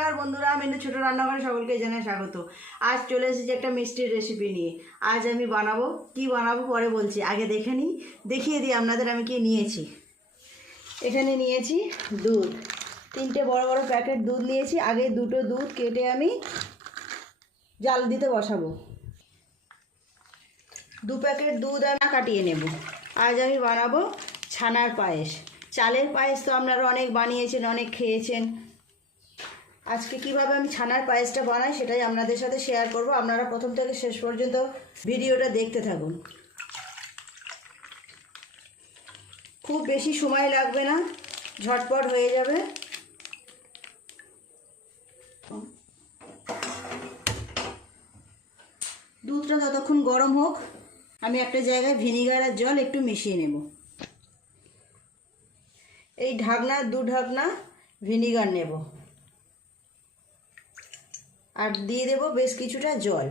নমস্কার বন্ধুরা, আমি ছোটো রান্নাঘরে সকলকে জানাই স্বাগত। আজ চলে এসেছি একটা মিষ্টির রেসিপি নিয়ে। আজ আমি বানাবো, কি বানাবো পরে বলছি। আগে দেখে নিই, দেখিয়ে দিই আপনাদের আমি কি নিয়েছি। এখানে নিয়েছি দুধ। তিনটে বড় বড় প্যাকেট দুধ নিয়েছি। আগে দুটো দুধ কেটে আমি জাল দিতে বসাবো। দু প্যাকেট দুধ আমি কাটিয়ে নেব। আজ আমি বানাবো ছানার পায়েস। চালের পায়েস তো আপনারা অনেক বানিয়েছেন, অনেক খেয়েছেন। আজকে কীভাবে আমি ছানার পায়েসটা বানাই সেটাই আপনাদের সাথে শেয়ার করব। আপনারা প্রথম থেকে শেষ পর্যন্ত ভিডিওটা দেখতে থাকুন। খুব বেশি সময় লাগবে না, ঝটপট হয়ে যাবে। দুধটা ততক্ষণ গরম হোক, আমি একটা জায়গায় ভিনিগার আর জল একটু মিশিয়ে নেব। এই ঢাকনা, দু ঢাকনা ভিনিগার নেব। আর দিয়ে দেব বেশ কিছুটা জল।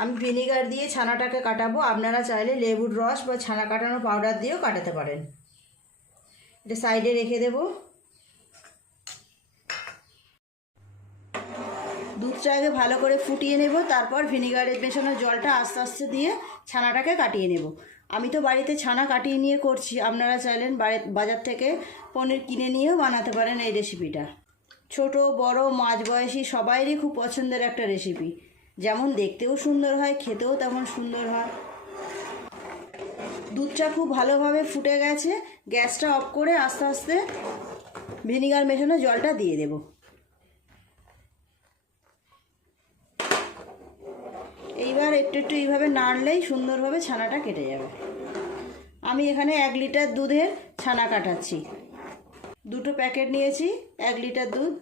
আমি ভিনিগার দিয়ে ছানাটাকে কাটাবো। আপনারা চাইলে লেবুর রস বা ছানা কাটানো পাউডার দিয়েও কাটাতে পারেন। এটা সাইডে রেখে দেব। দুধটা আগে ভালো করে ফুটিয়ে নেব। তারপর ভিনিগারের মেশানো জলটা আস্তে আস্তে দিয়ে ছানাটাকে কাটিয়ে নেব। আমি তো বাড়িতে ছানা কাটিয়ে নিয়ে করছি। আপনারা চাইলেন বাজার থেকে পনির কিনে নিয়েও বানাতে পারেন এই রেসিপিটা। ছোট, বড় মাঝ বয়সী সবাইরই খুব পছন্দের একটা রেসিপি যেমন দেখতেও সুন্দর হয়, খেতেও তেমন সুন্দর হয়। দুধটা খুব ভালোভাবে ফুটে গেছে। গ্যাসটা অফ করে আস্তে আস্তে ভিনিগার মেশানো জলটা দিয়ে দেব। এইবার একটু একটু এইভাবে নাড়লেই সুন্দরভাবে ছানাটা কেটে যাবে। আমি এখানে এক লিটার দুধের ছানা কাটাচ্ছি। দুটো প্যাকেট নিয়েছি, এক লিটার দুধ।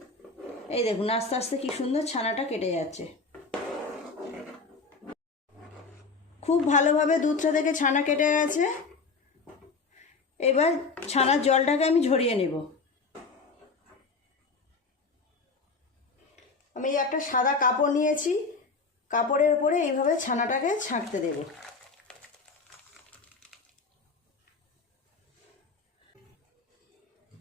এই দেখুন, আস্তে আস্তে কি সুন্দর ছানাটা কেটে যাচ্ছে। খুব ভালোভাবে দুধটা থেকে ছানা কেটে গেছে। এবার ছানার জলটাকে আমি ঝরিয়ে নেব। আমি একটা সাদা কাপড় নিয়েছি। কাপড়ের উপরে এইভাবে ছানাটাকে ছাঁকতে দেবো।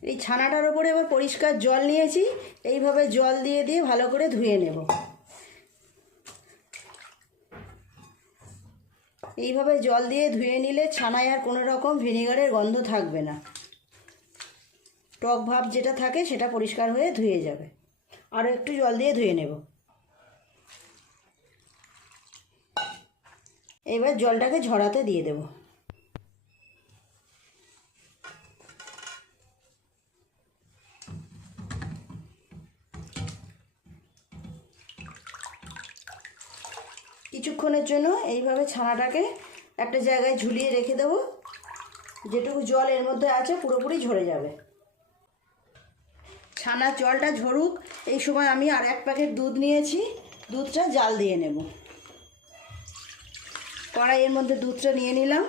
এই ছানাটার ওপরে এবার পরিষ্কার জল নিয়েছি। এইভাবে জল দিয়ে দিয়ে ভালো করে ধুয়ে নেব। এইভাবে জল দিয়ে ধুয়ে নিলে ছানায় আর কোনো রকম ভিনেগারের গন্ধ থাকবে না। টক ভাব যেটা থাকে সেটা পরিষ্কার হয়ে ধুয়ে যাবে। আরও একটু জল দিয়ে ধুয়ে নেব। এবার জলটাকে ঝরাতে দিয়ে দেবো। কিছুক্ষণের জন্য এইভাবে ছানাটাকে একটা জায়গায় ঝুলিয়ে রেখে দেবো। যেটুকু জল এর মধ্যে আছে পুরোপুরি ঝরে যাবে। ছানার জলটা ঝরুক, এই সময় আমি আর এক প্যাকেট দুধ নিয়েছি। দুধটা জাল দিয়ে নেব। কড়াইয়ের মধ্যে দুধটা নিয়ে নিলাম।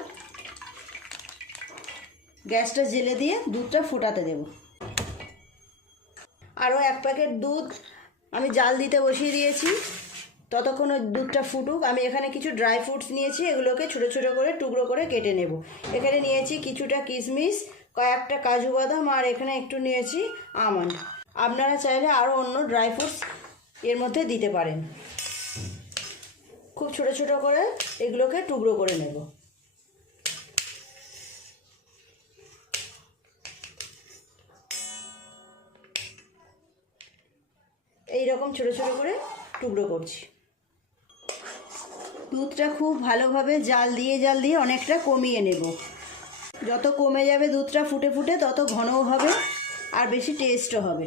গ্যাসটা জেলে দিয়ে দুধটা ফোটাতে দেব। আরও এক প্যাকেট দুধ আমি জাল দিতে বসিয়ে দিয়েছি। ততক্ষণ ওই দুধটা ফুটুক। আমি এখানে কিছু ড্রাই ফ্রুটস নিয়েছি, এগুলোকে ছোটো ছোটো করে, টুকরো করে কেটে নেব। এখানে নিয়েছি কিছুটা কিশমিশ কয়েকটা কাজু বাদাম, আর এখানে একটু নিয়েছি আমন্ড। আপনারা চাইলে আরও অন্য ড্রাই ফ্রুটস এর মধ্যে দিতে পারেন। খুব ছোটো ছোটো করে এগুলোকে টুকরো করে নেব। এই রকম ছোটো ছোটো করে টুকরো করছি। দুধটা খুব ভালোভাবে জাল দিয়ে জাল দিয়ে অনেকটা কমিয়ে নেব। যত কমে যাবে দুধটা ফুটে ফুটে, তত ঘনও হবে আর বেশি টেস্টও হবে।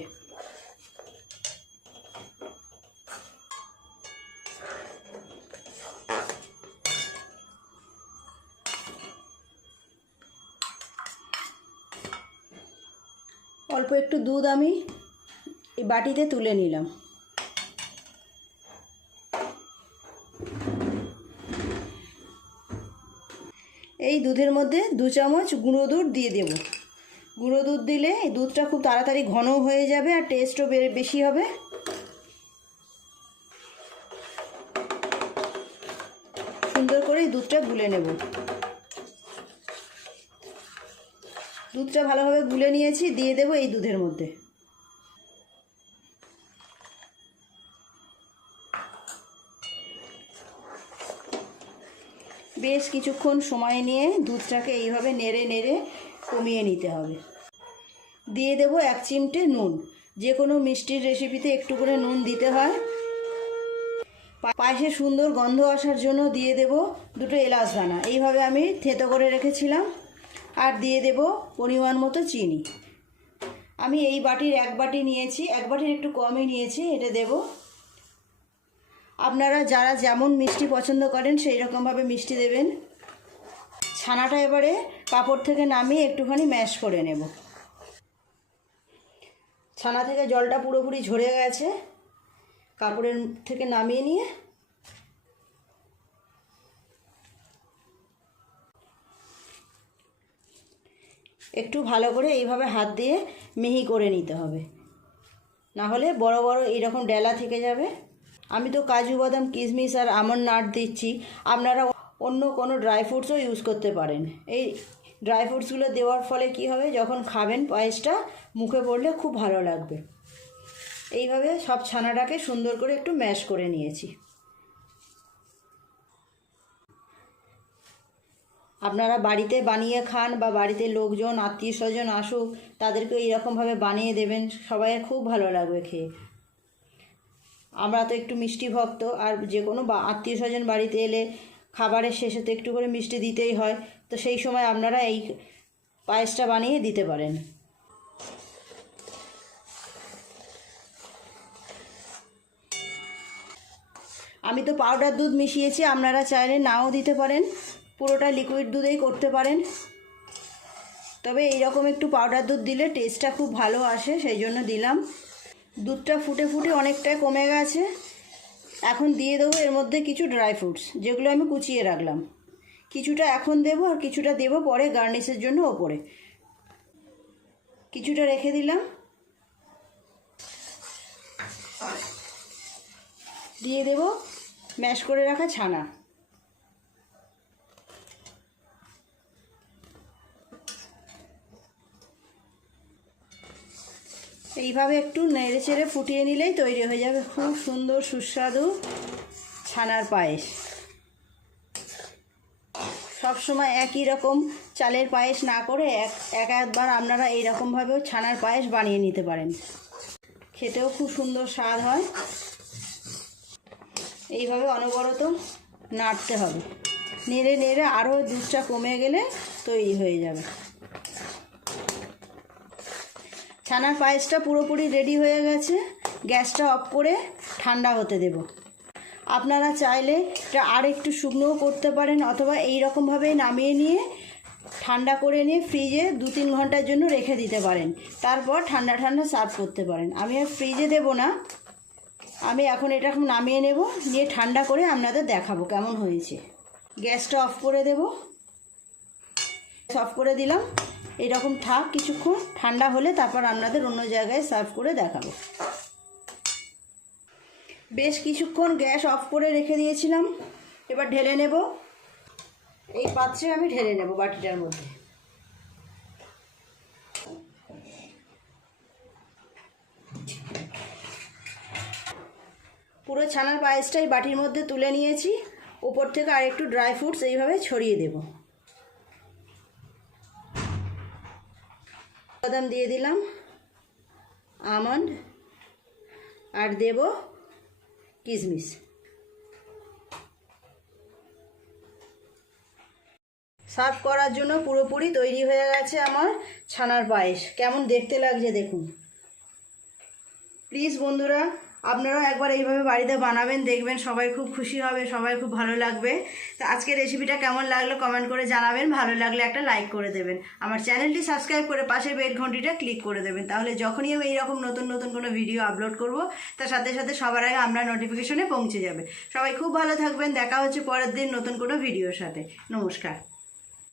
অল্প একটু দুধ আমি এই বাটিতে তুলে নিলাম। এই দুধের মধ্যে দু চামচ গুঁড়ো দুধ দিয়ে দেব। গুঁড়ো দুধ দিলে দুধটা খুব তাড়াতাড়ি ঘন হয়ে যাবে আর টেস্টও বেশি হবে। সুন্দর করে দুধটা গুলে নেব। দুধটা ভালোভাবে গুলে নিয়েছি, দিয়ে দেব এই দুধের মধ্যে। বেশ কিছুক্ষণ সময় নিয়ে দুধটাকে এইভাবে নেড়ে নেড়ে কমিয়ে নিতে হবে। দিয়ে দেবো এক চিমটে নুন। যে কোনো মিষ্টির রেসিপিতে একটু করে নুন দিতে হয়। পায়েসে সুন্দর গন্ধ আসার জন্য দিয়ে দেব দুটো এলাচ দানা। এইভাবে আমি থেতো করে রেখেছিলাম। আর দিয়ে দেব পরিমাণ মতো চিনি। আমি এই বাটির এক বাটি নিয়েছি। এক বাটির একটু কমই নিয়েছি। এটা দেব আপনারা যারা যেমন মিষ্টি পছন্দ করেন সেই রকমভাবে মিষ্টি দেবেন। ছানাটা এবারে কাপড় থেকে নামিয়ে একটুখানি ম্যাশ করে নেব। ছানা থেকে জলটা পুরোপুরি ঝরে গেছে। কাপড়ের থেকে নামিয়ে নিয়ে একটু ভালো করে এইভাবে হাত দিয়ে মিহি করে নিতে হবে। না হলে বড় বড় এইরকম ডেলা থেকে যাবে। আমি তো কাজু, বাদাম, কিশমিশ আর আমন্ড নাট দিচ্ছি। আপনারা অন্য কোনো ড্রাই ফ্রুটসও ইউজ করতে পারেন। এই ড্রাই ফ্রুটসগুলো দেওয়ার ফলে কি হবে? যখন খাবেন পায়েসটা, মুখে পড়লে খুব ভালো লাগবে। এইভাবে সব ছানাটাকে সুন্দর করে একটু ম্যাশ করে নিয়েছি। আপনারা বাড়িতে বানিয়ে খান বা বাড়িতে লোকজন আত্মীয় স্বজন আসুক, তাদেরকে এইরকমভাবে বানিয়ে দেবেন। সবাই খুব ভালো লাগবে খেয়ে। আমরা তো একটু মিষ্টি ভক্ত, আর যে কোনো বা আত্মীয় স্বজন বাড়িতে এলে খাবারের শেষে তো একটু করে মিষ্টি দিতেই হয়, তো সেই সময় আপনারা এই পায়েসটা বানিয়ে দিতে পারেন। আমি তো পাউডার দুধ মিশিয়েছি, আপনারা চাইলে নাও দিতে পারেন, পুরোটা লিকুইড দুধেই করতে পারেন। তবে এইরকম একটু পাউডার দুধ দিলে টেস্টটা খুব ভালো আসে, সেই জন্য দিলাম। দুধটা ফুটে ফুটে অনেকটাই কমে গেছে। এখন দিয়ে দেবো এর মধ্যে কিছু ড্রাই ফ্রুটস যেগুলো আমি কুচিয়ে রাখলাম। কিছুটা এখন দেবো আর কিছুটা দেবো পরে গার্নিশের জন্য ওপরে। কিছুটা রেখে দিলাম। দিয়ে দেবো ম্যাশ করে রাখা ছানা। এইভাবে একটু নেড়ে চেড়ে ফুটিয়ে নিলেই তৈরি হয়ে যাবে। খুব সুন্দর, সুস্বাদু ছানার পায়েস। সব সময় একই রকম চালের পায়েস না করে এক এক একবার আপনারা এইরকমভাবেও ছানার পায়েস বানিয়ে নিতে পারেন। খেতেও খুব সুন্দর স্বাদ হয়। এইভাবে অনবরত নাড়তে হবে। নেড়ে নেড়ে আরও দুধটা কমে গেলে তৈরি হয়ে যাবে। ছানার পায়েসটা পুরোপুরি রেডি হয়ে গেছে। গ্যাসটা অফ করে ঠান্ডা হতে দেব। আপনারা চাইলে এটা আর একটু শুকনোও করতে পারেন অথবা এই রকমভাবে নামিয়ে নিয়ে ঠান্ডা করে নিয়ে ফ্রিজে দু তিন ঘণ্টার জন্য রেখে দিতে পারেন। তারপর ঠান্ডা ঠান্ডা সার্ভ করতে পারেন। আমি আর ফ্রিজে দেব না। আমি এখন এটা নামিয়ে নেব, নিয়ে ঠান্ডা করে আপনাদের দেখাবো কেমন হয়েছে। গ্যাসটা অফ করে দেব। অফ করে দিলাম। এরকম থাক, কিছুক্ষণ ঠান্ডা হলে তারপর আপনাদের অন্য জায়গায় সার্ভ করে দেখাবো। বেশ কিছুক্ষণ গ্যাস অফ করে রেখে দিয়েছিলাম। এবার ঢেলে নেব। এই পাত্রে আমি ঢেলে নেব বাটিটার মধ্যে। পুরো ছানার পায়েসটাই বাটির মধ্যে তুলে নিয়েছি। ওপর থেকে আর একটু ড্রাই ফ্রুটস এইভাবে ছড়িয়ে দেবো। বাদাম দিয়ে দিলাম, আমন্ড, আর দেব কিশমিশ সার্ভ করার জন্য পুরোপুরি তৈরি হয়ে গেছে আমার ছানার পায়েস। কেমন দেখতে লাগছে দেখুন। প্লিজ বন্ধুরা আপনারাও একবার এইভাবে বাড়িতে বানাবেন, দেখবেন সবাই খুব খুশি হবে, সবাই খুব ভালো লাগবে। তো আজকের রেসিপিটা কেমন লাগল কমেন্ট করে জানাবেন, ভালো লাগলে একটা লাইক করে দেবেন। আমার চ্যানেলটি সাবস্ক্রাইব করে পাশে বেল ঘন্টিটা ক্লিক করে দেবেন। তাহলে যখনই আমি এইরকম নতুন নতুন কোনো ভিডিও আপলোড করব, তার সাথে সাথে সবার আগে আমরা নোটিফিকেশনে পৌঁছে যাবে। সবাই খুব ভালো থাকবেন, দেখা হচ্ছে পরের দিন নতুন কোনো ভিডিওর সাথে। নমস্কার।